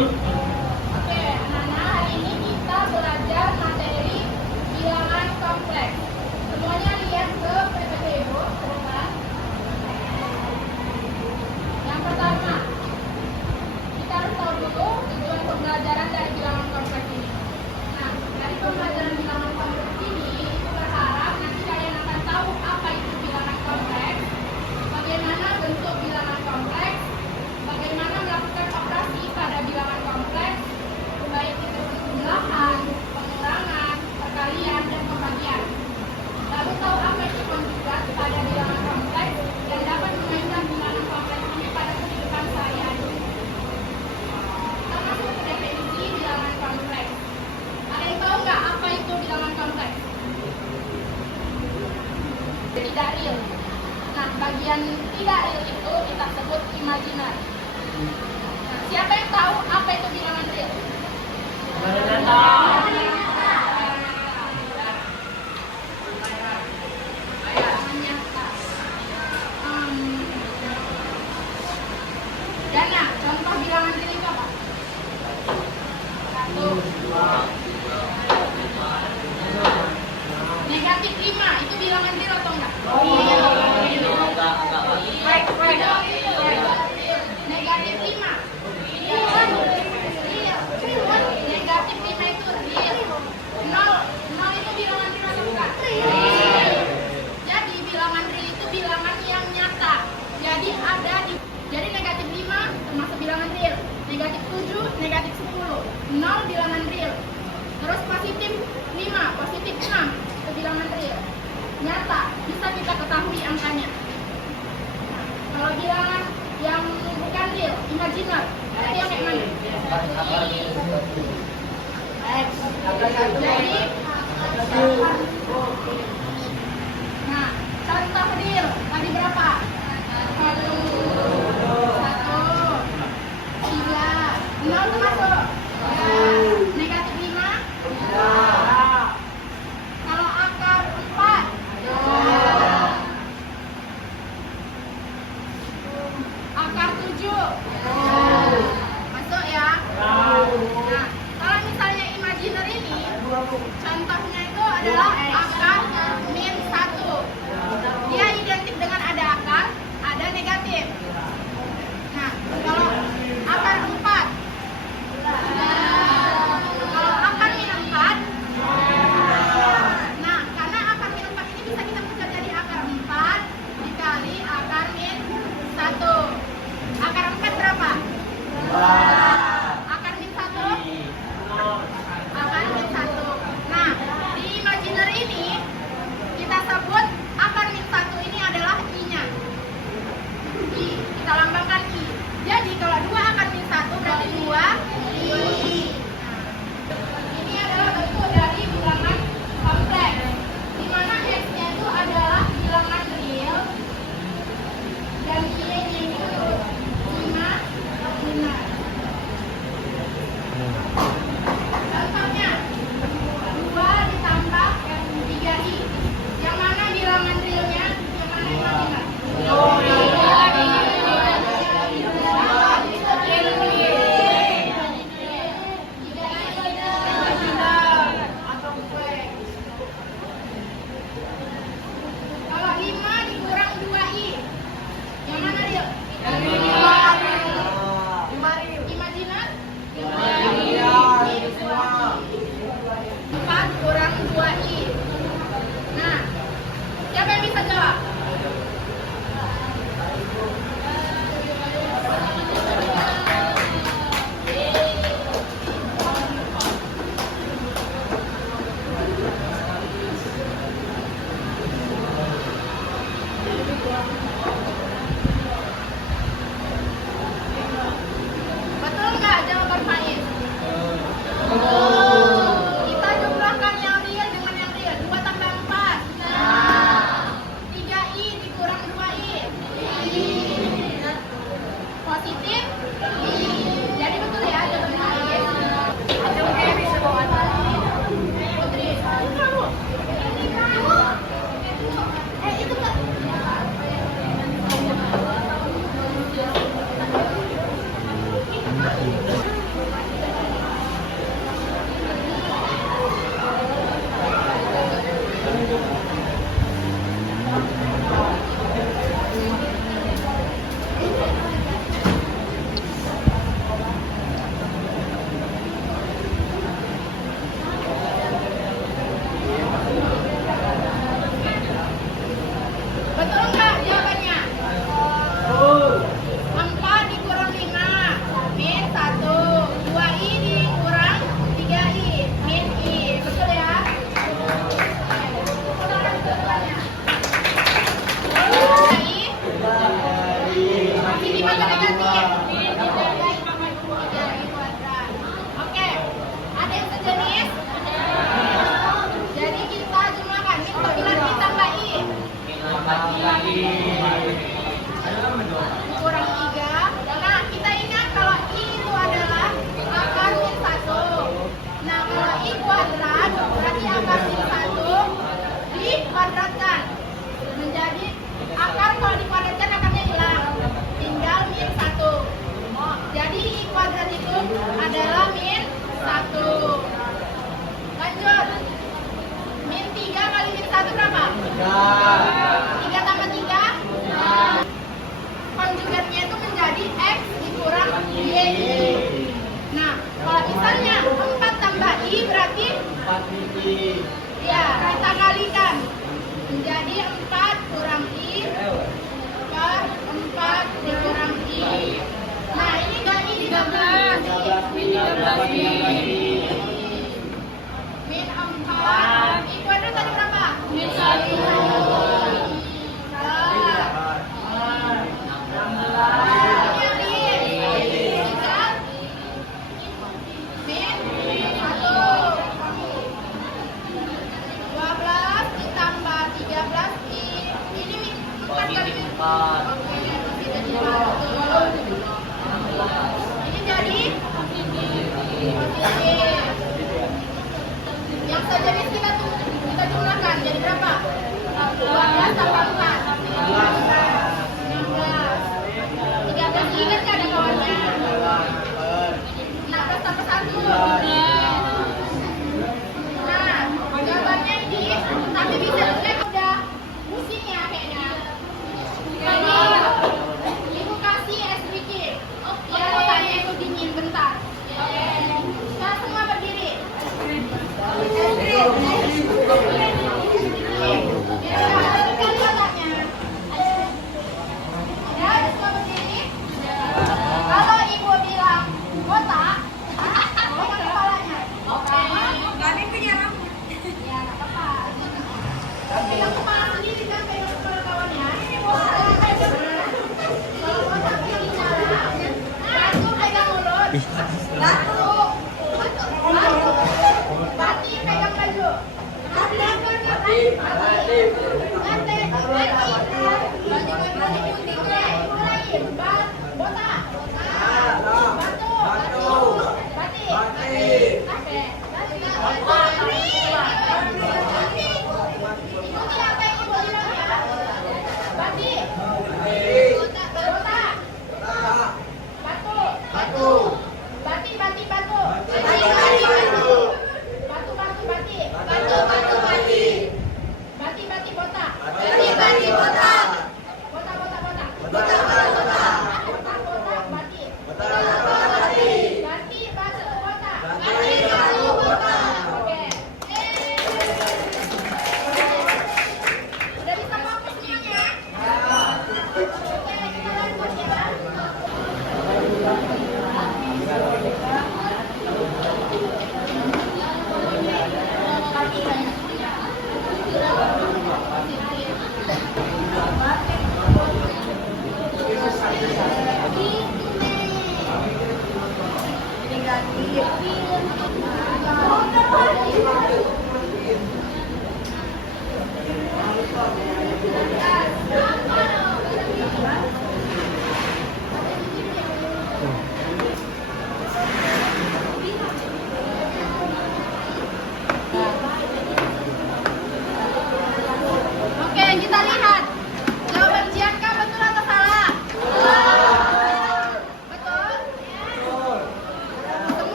Oke, Nana, hari ini kita belajar materi bilangan kompleks. Semuanya lihat ke PPT Ibu, silakan. Yang pertama, kita harus tahu dulu tujuan pembelajaran dari bilangan kompleks ini. Nah, dari pembelajaran bilangan kompleks ini, itu berharap nanti kalian akan tahu apa itu bilangan kompleks, bagaimana bentuk bilangan kompleks, bagaimana melakukan operasi pada bilangan kompleks, baik itu penjumlahan, pengurangan, perkalian, dan pembagian. Lalu tahu apa itu konjugat pada bilangan kompleks dan dapat memainkan bilangan kompleks ini pada kehidupan sehari-hari. Kita masuk ke definisi bilangan kompleks. Ada yang tahu nggak apa itu bilangan kompleks? Tidak real. Nah, bagian tidak real itu kita sebut imajinar. Nah, siapa yang tahu apa itu bilangan real? Bilangan nyata. Dana, contoh bilangan real itu apa? 1, 2, negatif 5 itu bilangan real atau enggak? Negatif 5. Negatif 5 itu real. 0 itu bilangan real atau bukan? Jadi bilangan real itu bilangan yang nyata. Jadi negatif 5 termasuk bilangan real. Negatif 7, negatif 10. 0 bilangan real. Terus positif 5, positif 6 itu bilangan real. Nyata, bisa kita ketahui angkanya. Nah, kalau bilangan yang bukan real, imajinar, berarti yang kayak mana? Jadi, nah, contoh real tadi berapa? 1, 3, 0 termasuk? Negatif 5? Kalau akar 4? Akar 7? Masuk ya? Nah, kalau misalnya imajiner ini, contohnya itu adalah akar min 1. Dia identik dengan ada akar, ada negatif. Nah, kalau akar 4, kalau akar min 4, nah, karena akar min 4 ini bisa kita buka jadi akar 4 dikali akar min 1. Akar 4 berapa? Akar min 1? Akar min 1. Nah, di imajiner ini kita sebut akar min 1 ini adalah I-nya. I, kita lambangkan I. Jadi kalau 2 akar min 1 berarti 2 I. Ini adalah bentuk dari bilangan kompleks, di mana X-nya itu adalah bilangan real dan Y-nya itu 5 benar. Contohnya 2 ditambah 3I. Yang mana bilangan realnya? Yang mana imajinar? kurang 3. Nah, kita ingat kalau I itu adalah akar min 1. Nah, kalau I kuadrat berarti akar min 1 dikuadratkan menjadi akar. Kalau dikuadratkan akarnya hilang, tinggal min 1. Jadi I kuadrat itu adalah min 1. Lanjut. Min 3 kali min 1 berapa? 3 tambah 3. Konjugatnya itu menjadi X dikurang Y. Nah, kalau misalnya 4 tambah I berarti 4 ya, kita kalikan menjadi 4 kurang I per 4 dikurang I. Nah, ini ganti 13. Min 4. I kuadrat tadi berapa? Min 1. Ini jadi positif. Yang sejenis kita jumlahkan jadi berapa? 12 tambah 4 16. 13 ingat gak ada kawannya? 16 tambah 1. Nah, jawabannya ini tapi bisa dicek udah pusing ya kayaknya. Jadi ibu kasih es sedikit. Ya, matanya itu dingin bentar. Kita semua berdiri. Ya, sekali matanya.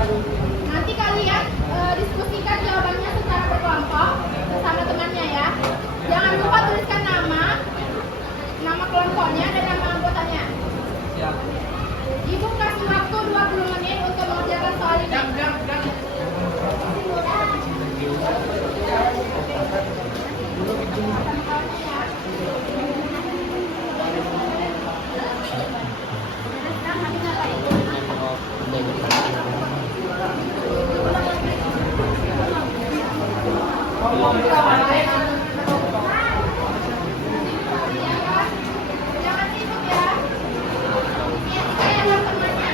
Nanti kalian diskusikan jawabannya secara berkelompok bersama temannya ya. Jangan lupa tuliskan nama kelompoknya dan nama anggotanya. Siap. Ibu kasih waktu 20 menit untuk mengerjakan soal ini. Jangan sibuk ya. Saya temannya.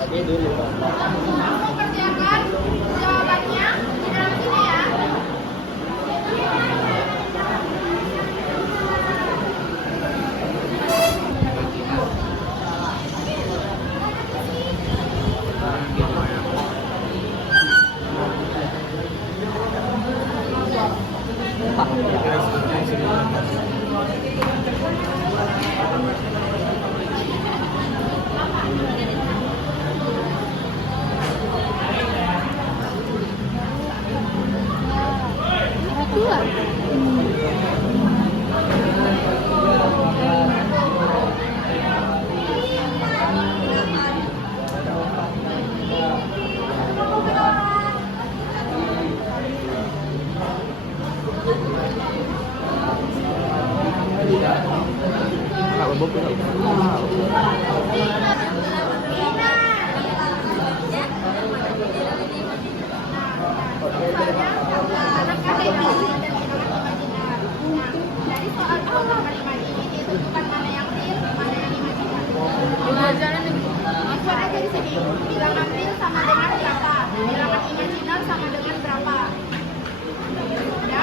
Tadi dulu, Pak. Kamu kerjakan jawabannya di dalam sini ya. Bilangan real sama dengan berapa? Bilangan imajiner sama dengan berapa? Ya?